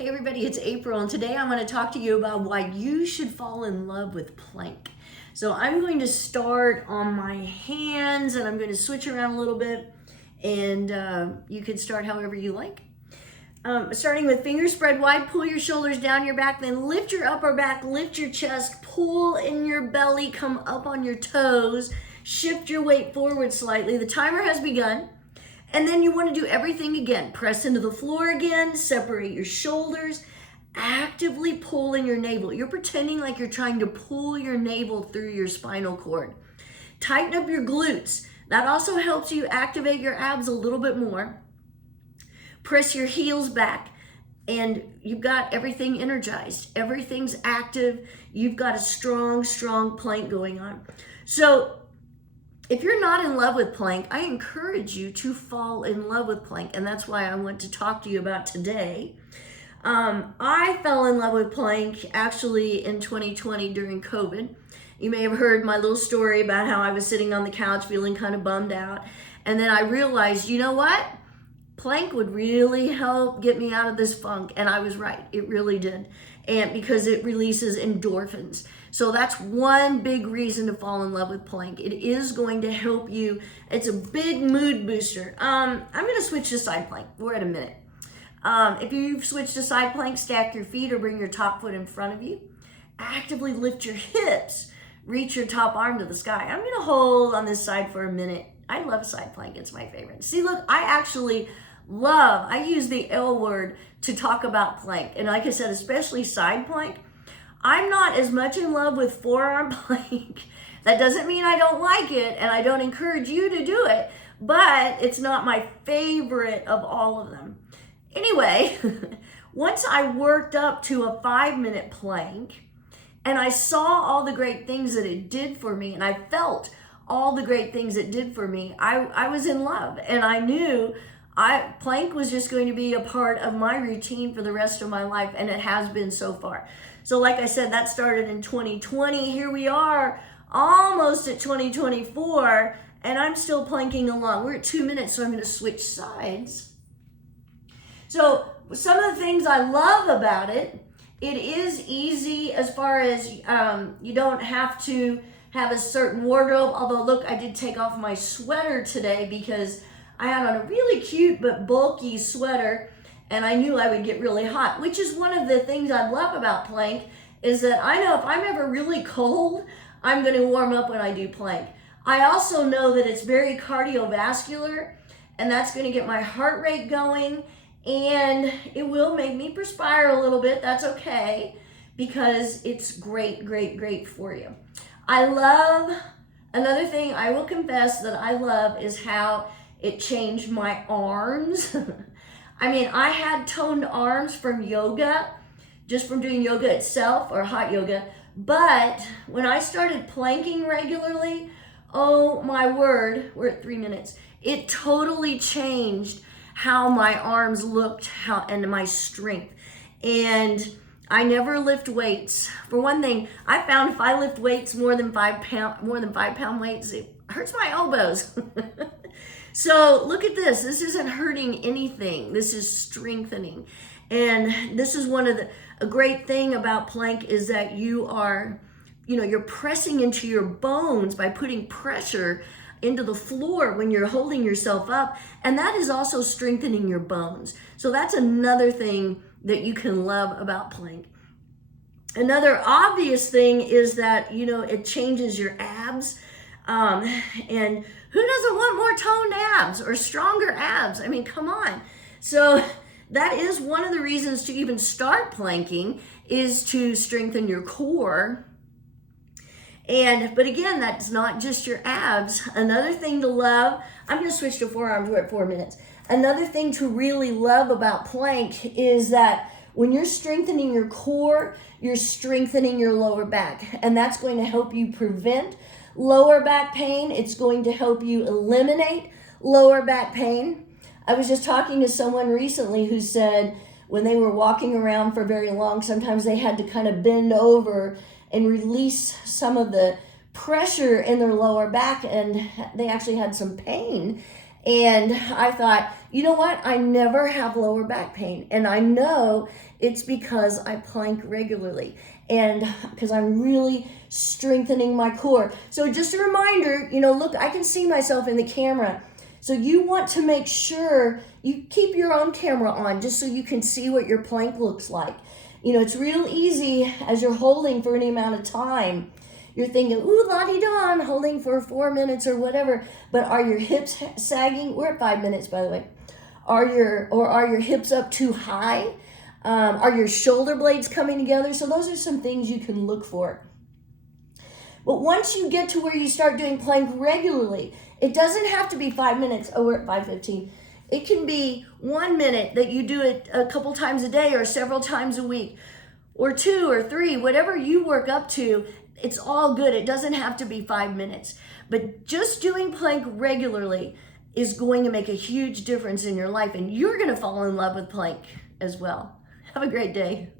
Hey everybody, it's April, and today I'm going to talk to you about why you should fall in love with plank. So I'm going to start on my hands, and I'm going to switch around a little bit, and you can start however you like. Starting with fingers spread wide, pull your shoulders down your back, then lift your upper back, lift your chest, pull in your belly, come up on your toes, shift your weight forward slightly. The timer has begun. And then you want to do everything again. Press into the floor again, separate your shoulders, actively pull in your navel. You're pretending like you're trying to pull your navel through your spinal cord. Tighten up your glutes. That also helps you activate your abs a little bit more. Press your heels back, and you've got everything energized. Everything's active. You've got a strong, strong plank going on. So if you're not in love with plank, I encourage you to fall in love with plank, and that's why I want to talk to you about today. I fell in love with plank actually in 2020 during COVID. You may have heard my little story about how I was sitting on the couch feeling kind of bummed out, and then I realized, you know what? Plank would really help get me out of this funk, and I was right. It really did, and because it releases endorphins. So that's one big reason to fall in love with plank. It is going to help you. It's a big mood booster. I'm going to switch to side plank. We're at a minute. If you've switched to side plank, stack your feet or bring your top foot in front of you. Actively lift your hips. Reach your top arm to the sky. I'm going to hold on this side for a minute. I love side plank. It's my favorite. See, look, I use the L word to talk about plank. And like I said, especially side plank. I'm not as much in love with forearm plank. That doesn't mean I don't like it, and I don't encourage you to do it, but it's not my favorite of all of them. Anyway, once I worked up to a 5-minute plank, and I saw all the great things that it did for me, and I felt all the great things it did for me, I was in love, and I knew plank was just going to be a part of my routine for the rest of my life, and it has been so far. So like I said, that started in 2020. Here we are, almost at 2024, and I'm still planking along. We're at 2 minutes, so I'm going to switch sides. So some of the things I love about it, it is easy as far as you don't have to have a certain wardrobe. Although, look, I did take off my sweater today because I had on a really cute but bulky sweater, and I knew I would get really hot, which is one of the things I love about plank, is that I know if I'm ever really cold, I'm going to warm up when I do plank. I also know that it's very cardiovascular, and that's going to get my heart rate going, and it will make me perspire a little bit. That's okay, because it's great, great, great for you. Another thing I will confess that I love is how it changed my arms. I mean, I had toned arms from yoga, just from doing yoga itself or hot yoga. But when I started planking regularly, oh my word, we're at 3 minutes. It totally changed how my arms looked, and my strength. And I never lift weights. For one thing, I found if I lift weights more than 5 pound weights, it hurts my elbows. So look at this. This isn't hurting anything. This is strengthening. And this is a great thing about plank is that you're pressing into your bones by putting pressure into the floor when you're holding yourself up. And that is also strengthening your bones. So that's another thing that you can love about plank. Another obvious thing is that, it changes your abs. And who doesn't want more toned abs or stronger abs? I mean, come on. So that is one of the reasons to even start planking, is to strengthen your core. But again, that's not just your abs. Another thing to love, I'm going to switch to forearms. We're at 4 minutes. Another thing to really love about plank is that when you're strengthening your core, you're strengthening your lower back. And that's going to help you prevent lower back pain. It's going to help you eliminate lower back pain. I was just talking to someone recently who said when they were walking around for very long, sometimes they had to kind of bend over and release some of the pressure in their lower back, and they actually had some pain. And I thought, you know what? I never have lower back pain. And I know it's because I plank regularly and because I'm really strengthening my core. So just a reminder, look, I can see myself in the camera. So you want to make sure you keep your own camera on just so you can see what your plank looks like. It's real easy as you're holding for any amount of time. You're thinking, ooh, la-di-da, I'm holding for 4 minutes or whatever. But are your hips sagging? We're at 5 minutes, by the way. Are your hips up too high? Are your shoulder blades coming together? So those are some things you can look for. But once you get to where you start doing plank regularly, it doesn't have to be 5 minutes. Oh, we're at 5:15. It can be 1 minute that you do it a couple times a day or several times a week, or 2 or 3, whatever you work up to. It's all good. It doesn't have to be 5 minutes. But just doing plank regularly is going to make a huge difference in your life, and you're going to fall in love with plank as well. Have a great day.